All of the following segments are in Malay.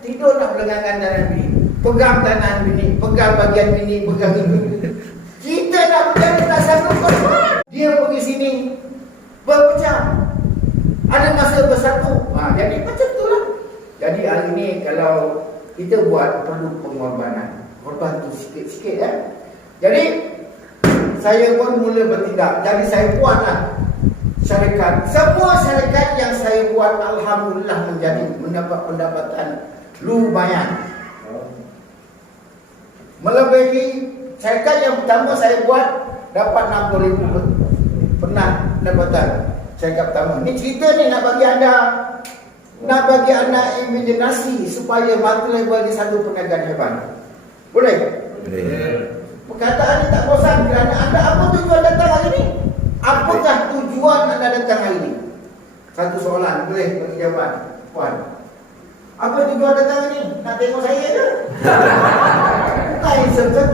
tidur nak berlenggangan dengan bini, pegang tangan bini, pegang bagian bini, pegang ini. Kita nak berjalan tak sanggup korban. Dia pergi sini berpecah. Ada masa bersatu. Jadi macam itulah. Jadi hari ini kalau kita buat perlu pengorbanan. Korban tu sikit-sikit ya. Jadi saya pun mula bertindak. Jadi saya buatlah syarikat. Semua syarikat yang saya buat alhamdulillah mendapat pendapatan lumayan. Melebihi syarikat yang pertama saya buat dapat 60,000 pernah pendapatan syarikat pertama. Ni cerita ni nak bagi anda imajinasi supaya multi-level ni satu perniagaan hebat. Boleh? Boleh. Perkataan ni tak bosan kerana anda apa tujuan datang hari ni? Apakah tujuan anda datang hari ni? Satu soalan boleh bagi jawapan, Puan. Apa tujuan datang hari ni? Nak tengok saya ke? Tak insert kan?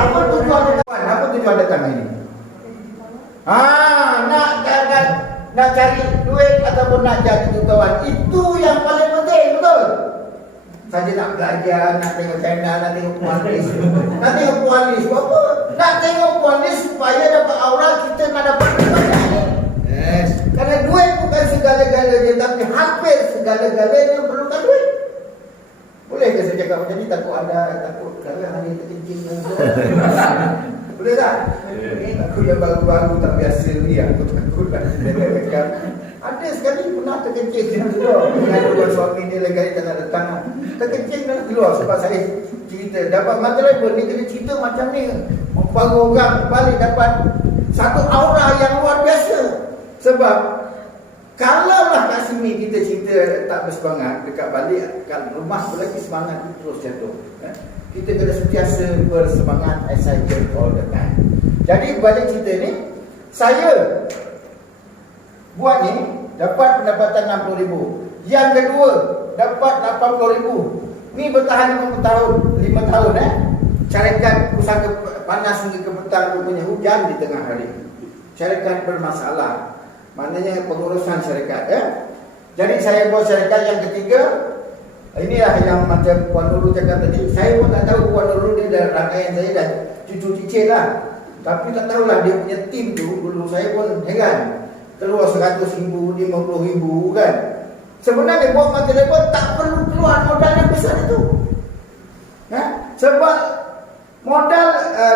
Apa tujuan datang? Puan, apa tujuan datang hari ni? Nak cari duit ataupun nak jadi jutawan. Itu yang paling penting, betul? Saja nak belajar, nak tengok channel, nak tengok puanis. Nak tengok puanis, apa? Nak tengok puanis supaya dapat aura kita nak dapat duit ni. Yes. Kerana duit bukan segala-galanya, tapi hampir segala-galanya perlukan duit. Boleh ke saya cakap macam ni? Takut kalau hanya terkencing. Boleh tak? Ini aku yang baru-baru tak biasa ni. Aku takut lah. Ada sekali pernah terkencing dengan dua suami dia lagi tak nak datang. Terkencing dan keluar sebab saya cerita. Dapat materi pun ni kena cerita macam ni. Membangun orang balik dapat satu aura yang luar biasa. Sebab kalaulah kat sini kita cerita tak bersemangat, dekat balik kat rumah pun lagi semangat terus jatuh. Kita kena sentiasa bersemangat as I get all the time. Jadi balik cerita ni, saya buat ni dapat pendapatan 60,000. Yang kedua dapat 80,000. Ni bertahan 5 tahun Syarikat usaha panas hingga ke petang, rupanya hujan di tengah hari. Syarikat bermasalah. Maknanya pengurusan syarikat Jadi saya buat syarikat yang ketiga. Inilah yang macam Puan Nurul cakap tadi. Saya pun tak tahu Puan Nurul ni dah rangkaian saya dah cucu cicit lah. Tapi tak tahulah dia punya tim tu. Dulu saya pun heran. Keluar 100,000, 50,000 kan. Sebenarnya buat mati level tak perlu keluar modal yang besar itu. Sebab modal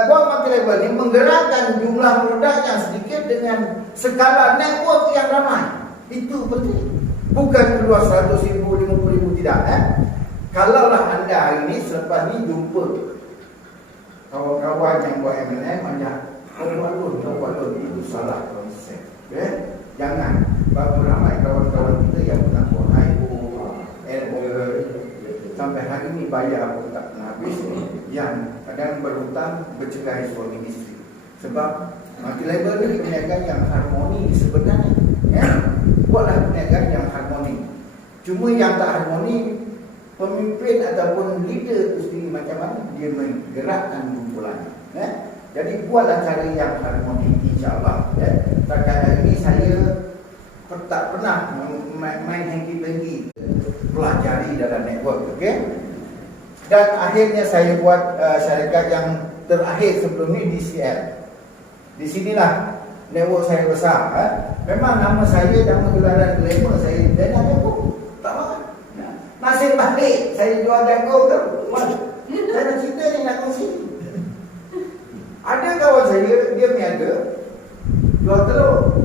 buat mati level ni menggerakkan jumlah produk yang sedikit dengan skala network yang ramai. Itu penting. Bukan keluar 100,000, 50,000 tidak. Kalaulah anda hari ini selepas ni jumpa kawan-kawan yang buat MLM, anda buat itu salah konsep. Jangan. Berapa ramai kawan-kawan kita yang mengaku IO, sampai hari ini bayar pun tak pernah habis. Yang kadang berhutang bercerai suami isteri. Sebab multi-level ni perniagaan yang harmoni sebenarnya. Buatlah perniagaan yang harmoni. Cuma yang tak harmoni, pemimpin ataupun leader itu sendiri macam mana dia menggerakkan kumpulan. Jadi buatlah cara yang harmoni, insya-Allah. Setakat hari ini saya tak pernah main hanky-panky, pelajari dalam network, okey? Dan akhirnya saya buat syarikat yang terakhir sebelum ni DCL. Di sinilah network saya besar. Memang nama saya dan gelaran glamour saya dan jago. Tak apa. Nasib balik saya jual jago tu. Saya nak cerita ni nak kongsi. Ada kawan saya dia berniaga jual telur.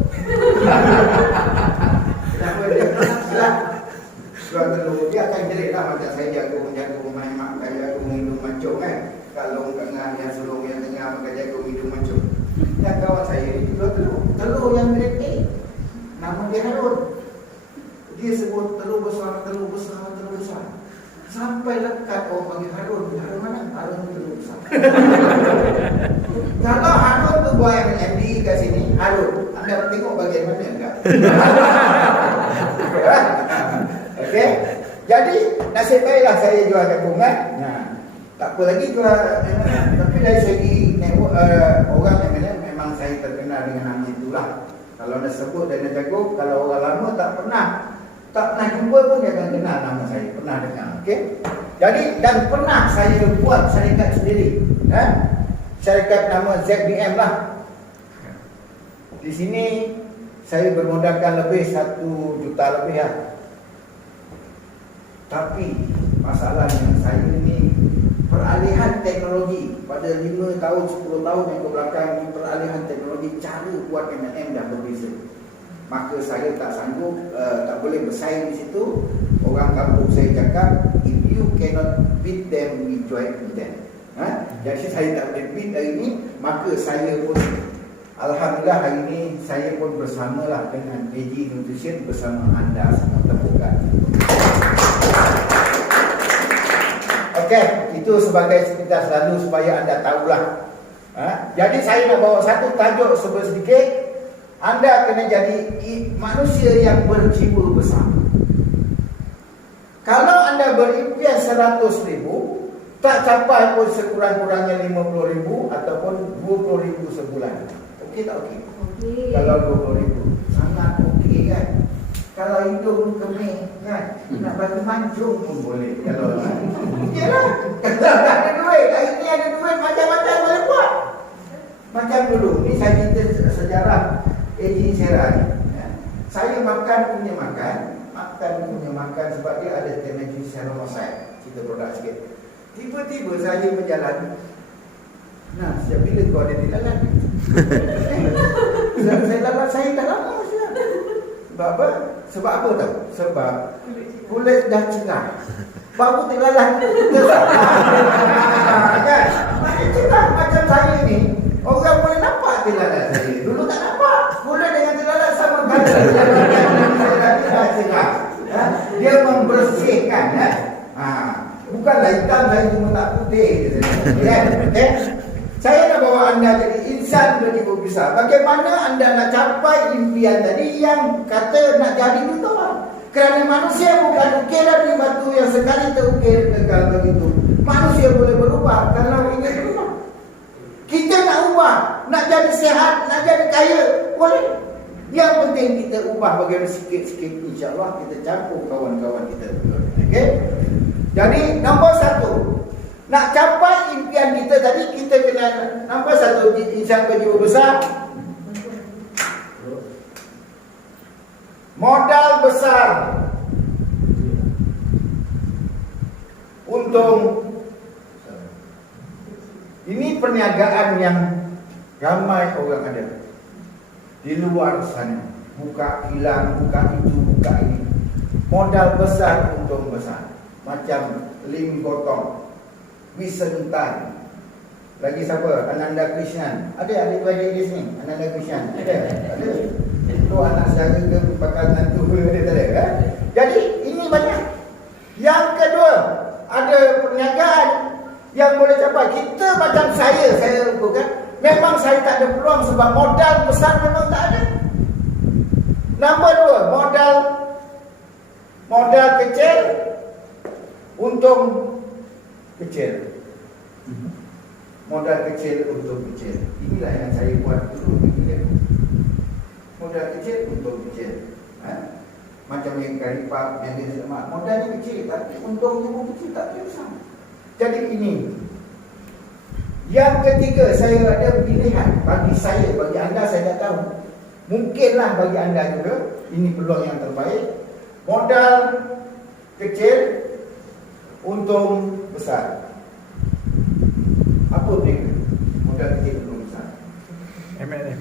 Kenapa dia jual telur? Dia akan jerit lah macam saya jago main mak jago minum mancung kan. Kalau tengah yang sulung yang tengah makan jago minum mancung. Dan kawan saya ni jual telur yang grade A. Nama dia Harun. Dia sebut telur besar. Sampai lekat orang panggil Harun. Harun mana? Harun telur besar. Kalau Harun tu buat MD kat sini, Harun, anda tengok bagian mana enggak? Okey. Jadi nasib baiklah saya jual jagung kan. Tak apa lagi jual tapi dari segi network orang yang memang saya terkenal dengan nama itulah. Kalau anda sebut dan jago, kalau orang lama tak pernah Tak pernah jumpa pun dia akan kenal nama saya. Pernah dengar. Okey. Jadi dan pernah saya buat syarikat sendiri. Syarikat nama ZBM lah. Di sini saya bermodalkan lebih 1 juta lebih lah. Tapi masalahnya saya ini peralihan teknologi pada 5 tahun, 10 tahun yang ke belakang ni, peralihan teknologi cara buat MLM dah berbeza. Maka saya tak sanggup, tak boleh bersaing di situ. Orang kampung saya cakap, if you cannot beat them, we join with them. Jadi saya tak boleh beat hari ini, maka saya pun alhamdulillah hari ini saya pun bersamalah dengan AG Nutrition bersama anda semua. Tepukan. Okey, itu sebagai sekitar selalu supaya anda tahulah. Jadi saya nak bawa satu tajuk sedikit. Anda kena jadi manusia yang berjiwa besar. Kalau anda berimpian 100,000, tak capai pun sekurang-kurangnya 50,000 ataupun 20,000 sebulan. Okey tak okey? Okey. Kalau 20,000 sangat okey kan? Kalau hidung kemih kan, nak bagi mancung pun boleh. Kalau okeylah. Kalau tak ada duit, hari ni ada duit macam-macam boleh buat. Macam dulu, ni saya cerita sejarah AG Serah. Saya makan punya makan sebab dia ada tenaga seromosid. Kita produk sikit. Tiba-tiba saya berjalan. Nah, sejak bila kau ada dilalat? Saya lalat saya dah lama sudah. Sebab apa? Sebab apa tahu? Sebab kulit dah cerah. Baru dilalat. Kan? Macam cerah macam saya ni. Orang boleh nampak dilalat saya. Dulu tak nampak. Kulit dengan dilalat sama kali. Dia membersihkan. Bukanlah hitam, saya cuma tak putih. Okay? Saya nak bawa anda jadi insan berjiwa besar. Bagaimana anda nak capai impian tadi yang kata nak jadi jutawan? Kerana manusia bukan ukiran di batu yang sekali terukir kekal begitu. Manusia boleh berubah kalau ingin berubah. Kita nak ubah, nak jadi sehat, nak jadi kaya, boleh. Yang penting kita ubah bagaimana sikit-sikit, insya-Allah kita campur kawan-kawan kita. Okey? Jadi nombor 1, nak capai impian kita tadi, kita kena nombor 1, insan berjiwa besar. Modal besar. Untung. Ini perniagaan yang ramai orang ada di luar sana. Buka kilang, buka itu, buka ini. Modal besar, untung besar. Macam Lim Gotong, Wisentan, lagi siapa? Ananda Krishnan. Ada adik-adik di sini? Ananda Krishnan. Ada. Itu anak saya ke bakal nantu dia tak ada kan? Jadi ini banyak. Yang kedua, ada perniagaan yang boleh capai. Kita macam saya bukan. Memang saya tak ada peluang sebab modal besar memang tak ada. Nombor 2, modal kecil, untung kecil. Modal kecil, untung kecil. Inilah yang saya buat dulu. Modal kecil, untung kecil. Macam yang karipap, yang dia semak. Modalnya kecil, tapi untungnya pun kecil, tak besar. Jadi ini. Yang ketiga, saya ada pilihan. Bagi saya, bagi anda saya tak tahu. Mungkinlah bagi anda juga. Ini peluang yang terbaik. Modal kecil, untung besar. Apa mereka? Modal kecil, untung besar. MLM.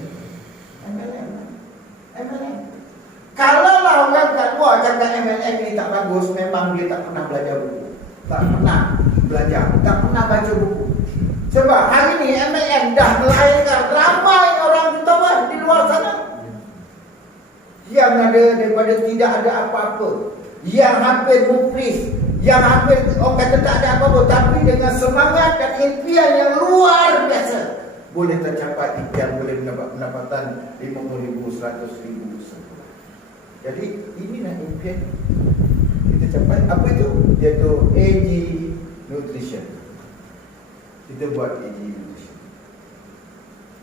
Kalaulah orang kat luar cakap MLM ni tak bagus, memang dia tak pernah belajar buku. Tak pernah belajar, tak pernah baca buku. Sebab hari ni MLM dah melahirkan ramai orang jutawan di luar sana. Yang ada daripada tidak ada apa-apa, yang hampir muflis, yang hampir orang kata tak ada apa-apa, tapi dengan semangat dan impian yang luar biasa, boleh tercapai impian, boleh mendapat pendapatan 50,000, 100,000 sebulan. Jadi inilah impian kita capai. Apa itu? Iaitu AG Nutrition. Kita buat AG Nutrition.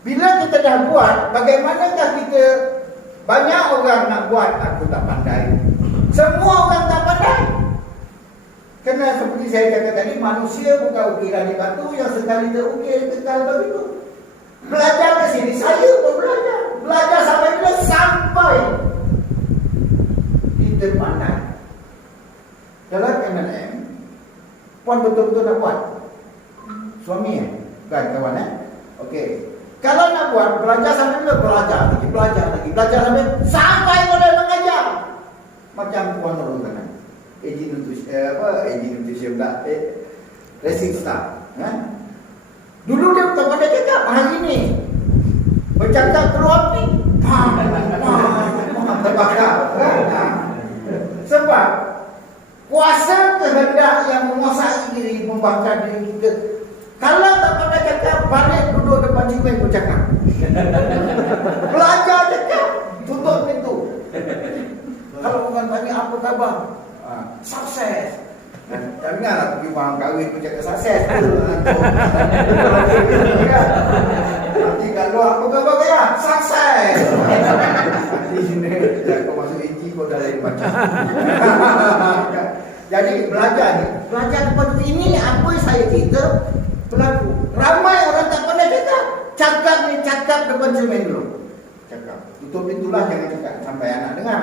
Bila kita dah buat, bagaimanakah kita? Banyak orang nak buat, aku tak pandai. Semua orang tak pandai. Kerana seperti saya cakap tadi, manusia bukan ukiran di batu yang sekali terukir kekal begitu. Belajar ke sini, saya pun belajar. Belajar sampai bila? Sampai kita pandai. Dalam MLM, puan betul-betul nak buat. Suami kan kawan Okey. Kalau nak buat, belajar sampai bila? Belajar sampai boleh mengajar. Macam puan Nurul kan. Agent nutrition pula. Racing staff. Dulu dia bukan pandai cakap. Hari ini bercakap keluar api. Terbakar. Sebab kuasa kehendak yang menguasai diri, membakar diri kita. Kalau tak pandai cakap, balik duduk depan cermin bercakap. Belajar cakap, tutup pintu. Kalau bukan tanya apa khabar, sukses. Tak dengarlah pergi orang kahwin pun cakap sukses. Nanti kalau apa khabar kaya, sukses. Nanti sini kau masuk AG kau dah lain macam. Jadi belajar ni, belajar depan ini apa saya cerita berlaku. Ramai orang tak pandai cakap. Cakap depan cermin dulu. Cakap. Tutup pintulah, jangan cakap sampai anak dengar.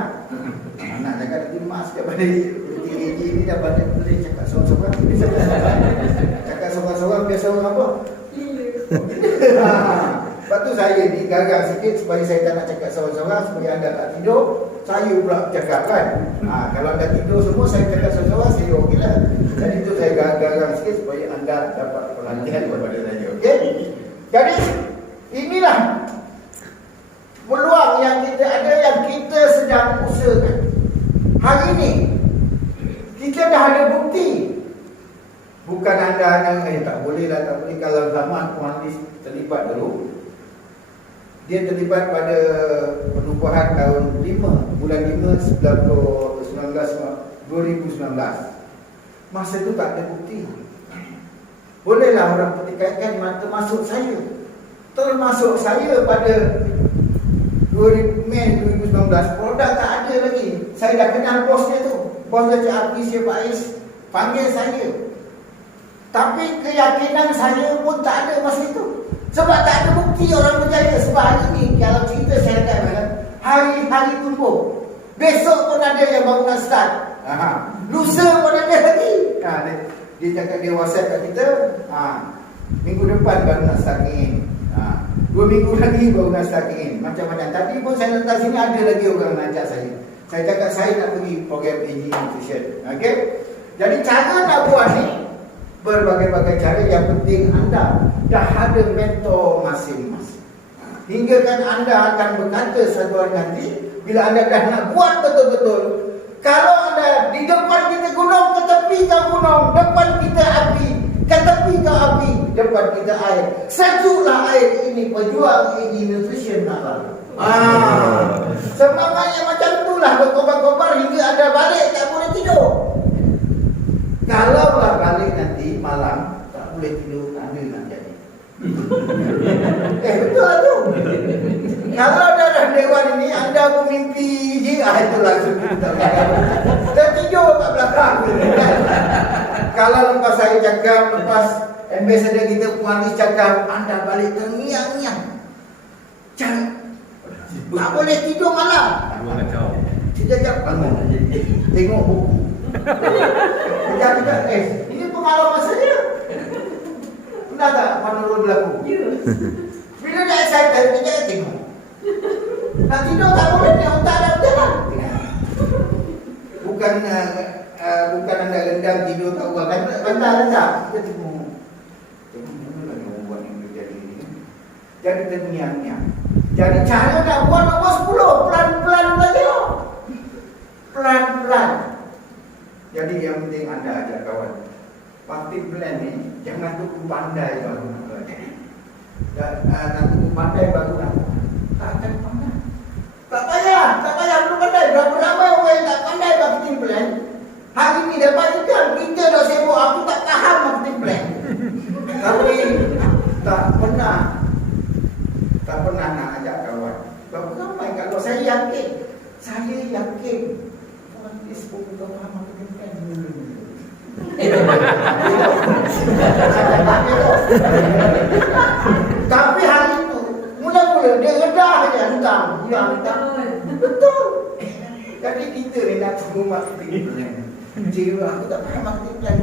Anak cakap nanti mak setiap hari AG ni dah boleh cakap seorang-seorang. Cakap seorang-seorang biasa orang apa? Lepas tu saya digagang sikit supaya saya tak nak cakap seorang-seorang, supaya anda tak tidur. Saya pula cakap kan. Kalau anda tidur semua, saya cakap seorang-seorang, saya okey lah. Jadi itu saya gagang sikit supaya anda dapat perhatian kepada saya. Okey? Jadi inilah peluang yang kita ada, yang kita sedang usahakan. Hari ini kita dah ada bukti. Bukan anda tak boleh lah, tak boleh. Kalau zaman Puan Lis terlibat dulu, dia terlibat pada penubuhan tahun 5, bulan 5, 2019. Masa itu tak ada bukti. Bolehlah orang pertikaikan, termasuk saya. Termasuk saya pada Mei 2019, produk tak ada lagi. Saya dah kenal bosnya tu. Bos dia Cik Api, Pak Ais panggil saya. Tapi keyakinan saya pun tak ada masa itu. Sebab tak ada bukti orang berjaya. Sebab hari ni, kalau cerita saya katakan, hari-hari tumpuk. Besok pun ada yang baru nak start. Lusa pun ada lagi. Dia cakap, dia WhatsApp kat kita, minggu depan baru nak start in. 2 minggu lagi baru nak start in. Macam-macam. Tadi pun saya letak sini, ada lagi orang nak ajak saya. Saya cakap, saya nak pergi program AG Nutrition. Okay? Jadi cara nak buat ni, berbagai-bagai cara. Yang penting anda dah ada mentor masing-masing. Hingga kan anda akan berkata satu hari nanti, bila anda dah nak buat betul-betul, kalau anda di depan kita gunung, ke tepi ke gunung, depan kita api, ke tepi ke api, depan kita air, sejuklah air ini, pejuang AG Nutrition nak lalu. Semangatnya macam itulah, berkobar-kobar hingga anda balik tak boleh tidur. Kalaulah balik nanti malam tak boleh tidur, anda nak jadi. Betul lah tu. Kalau dalam dewan ini anda pun mimpi je, itu langsung kita tertidur kat belakang. Kalau lepas saya cakap, lepas ambassador kita Puan Lis cakap, anda balik terngiang-ngiang, tak boleh tidur malam. Sekejap bangun, tengok buku. Sekejap, ini pengalaman saya. Pernah tak Panurul berlaku? Bila dah excited, kejap tengok. Nak tidur tak boleh, ni otak dah berjalan. Bukan anda rendam tidur tak buat. Rendah. Kita tengok. Mana lagi orang buat yang berjadi ni? Jadi terngiang-ngiang. Jadi cara nak buat nombor 10, pelan-pelan belajar. Pelan-pelan. Jadi yang penting anda ajak kawan. Party plan ni, jangan tunggu pandai baru nak belajar. Nak tunggu pandai baru nak. Tak akan pandai. Tak payah belum pandai. Berapa ramai orang yang tak pandai marketing plan. Hari ni dapat ikan, kita dah sibuk, aku tak faham marketing plan. Tapi tak pernah nak ajak kawan. Berapa ramai kalau saya yakin sepupu kau faham marketing plan. Tapi hari itu mula-mula dia redah aja hentang. Betul. Jadi kita ni nak semua marketing plan. Jiwa aku tak faham marketing plan.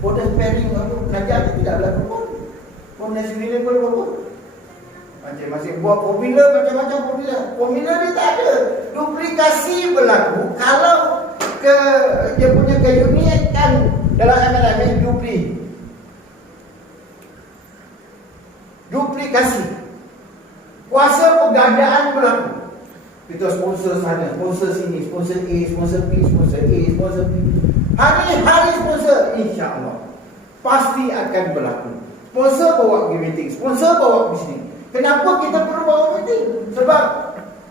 Bonus pairing aku belajar tidak berlaku pun. Bonus ini pun berlaku. Masing-masing buat formula macam-macam formula. Formula dia tak ada. Duplikasi berlaku kalau dia punya keunikan dalam MLM duplikasi. Kuasa penggandaan berlaku. Kita sponsor sana, sponsor sini, sponsor A, sponsor B, sponsor A, sponsor B. Hari-hari sponsor, insya-Allah pasti akan berlaku. Sponsor bawa pergi meeting, sponsor bawa pergi sini. Kenapa kita perlu bawa meeting? Sebab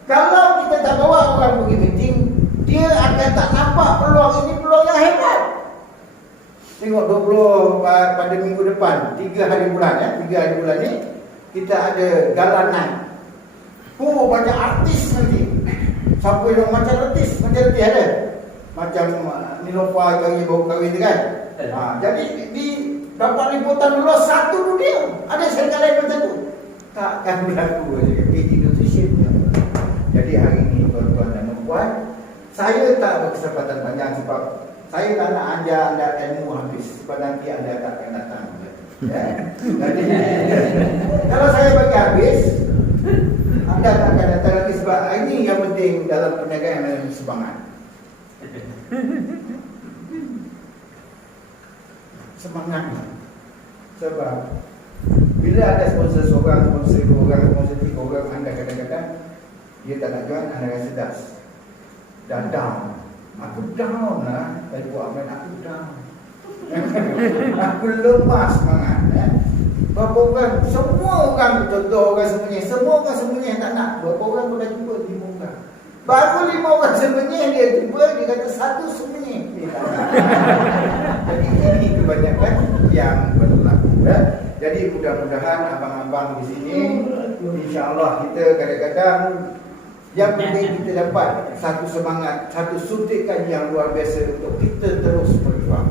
kalau kita tak bawa orang pergi meeting, dia akan tak nampak peluang ini peluang yang hebat. Tengok 20 pada minggu depan, 3 hari bulan ni kita ada gala night. Banyak artis nanti. Siapa yang macam artis ada. Macam Nilofa baru kahwin tu kan. Jadi di dapat liputan dulu satu dunia. Ada syarikat lain macam tu. Takkan berlaku PG Nutrition. Jadi hari ini tuan-tuan dan puan, saya tak berkesempatan panjang sebab saya tak nak ajar anda ilmu habis sebab nanti anda tak akan datang. Ya. Jadi kalau saya bagi habis, anda tak akan datang lagi sebab ini yang penting dalam perniagaan dan semangat. Semangat. Sebab bila ada sponsor seorang, sponsor 2 orang, sponsor 3 orang, anda kadang-kadang dia tak nak join, anda rasa dah down. Aku down lah. Dari buat main aku down. Aku lemah semangat. Berapa orang, semua orang contoh orang sembunyi, semua orang sembunyi tak nak. Berapa orang pun dah jumpa 5 orang. Baru 5 orang sembunyi dia jumpa, dia kata 1 sembunyi. Jadi ini kebanyakan yang berlaku. Jadi mudah-mudahan abang-abang di sini, insya-Allah kita kadang-kadang yang penting kita dapat satu semangat, satu suntikan yang luar biasa untuk kita terus berjuang.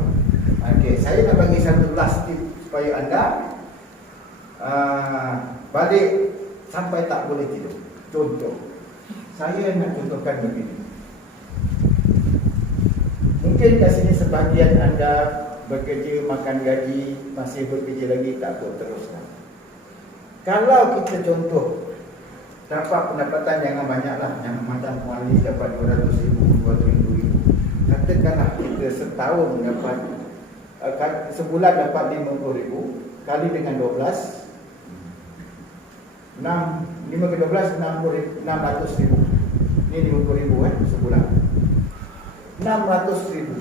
Okey, saya nak bagi satu last tip supaya anda balik sampai tak boleh tidur. Contoh, saya nak contohkan begini. Mungkin kat sini sebahagian anda bekerja, makan gaji, masih bekerja lagi, tak apa, teruskan. Kalau kita contoh dapat pendapatan jangan banyaklah, yang macam Puan Lee dapat 200,000, 200,000. Katakanlah kita setahun dapat sebulan dapat 50,000 kali dengan 12, 5 ke 12 600,000. Ini 50,000 sebulan. 600,000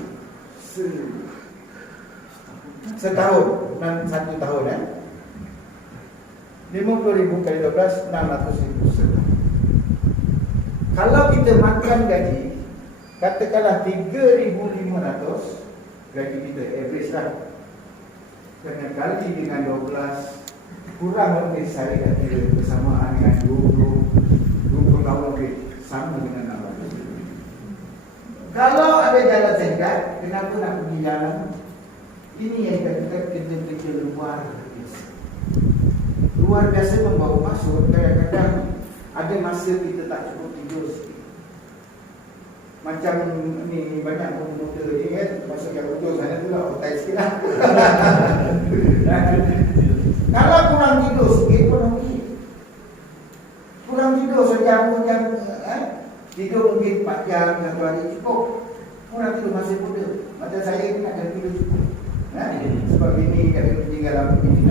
setahun, 1 tahun 50,000 kali 12, 600,000 setahun. Kalau kita makan gaji, katakanlah 3,500 gaji kita, average lah. Kena kali dengan 12, kurang lebih saya dah kira bersamaan dengan 20 tahun lebih, sama dengan 600. Kalau ada jalan singkat, kenapa nak pergi jalan? Ini yang dikatakan kerja-kerja luar biasa. Luar biasa membawa maksud, kadang-kadang ada masa kita tak cukup tidur sikit. Macam ni banyak pemuda ni kan, masuk yang betul sana tu lah, otak sikit lah. Kalau kurang tidur sikit pun okey. Kurang tidur sejam, tidur mungkin 4 jam, 1 hari cukup. Kurang tidur masih muda. Macam saya ni nak kena tidur cukup. Sebab ini kat tinggal dalam ini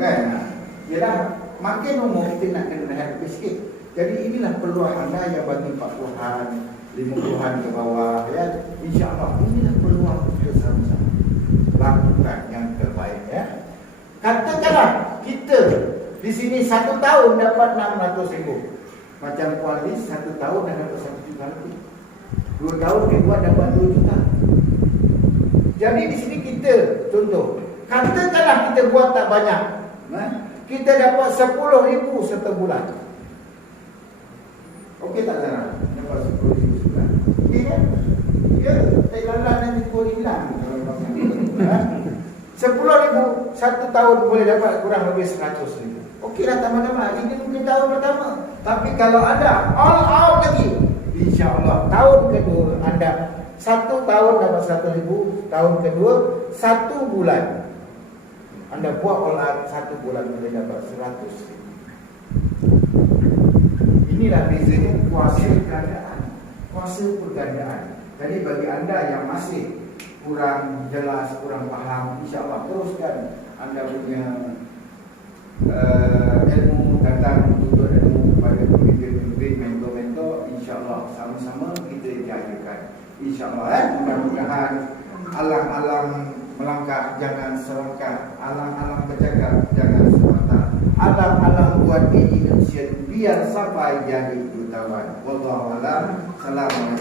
kan. Yalah, makin umur kita nak kena rehat sikit. Jadi inilah peluang anda yang bagi 40-an, 50-an ke bawah ya. Insya-Allah inilah peluang kita sama-sama lakukan yang terbaik ya. Katakanlah kita di sini 1 tahun dapat 600,000. Macam Puan Lis 1 tahun dah dapat 1 juta lebih. 2 tahun dia buat dapat 2 juta. Jadi di sini kita contoh, katakanlah kita buat tak banyak, kita dapat 10,000 setiap bulan. Okey tak Zara? Dapat 10,000 sebulan. Okey kan? Ya, Thailand nanti pun hilang. 10.000 satu tahun boleh dapat kurang lebih 100.000. Okey lah teman-teman, ini mungkin tahun pertama. Tapi kalau ada all out lagi, insya-Allah tahun kedua anda 1 tahun dapat 1.000, tahun kedua 1 bulan anda buat all out 1 bulan boleh dapat 100.000. Inilah bezanya kuasa pergandaan. Kuasa pergandaan. Jadi bagi anda yang masih kurang jelas, kurang faham, insya-Allah teruskan anda punya ilmu, datang untuk ilmu kepada pemimpin-pemimpin, mentor-mentor, insya-Allah sama-sama kita jayakan. Insya-Allah mudah-mudahan alang-alang melangkah jangan selangkah, alang-alang bercakap jangan semata, alang-alang buat Indonesia biar sampai jadi jutawan. Wallahu a'lam. Assalamualaikum.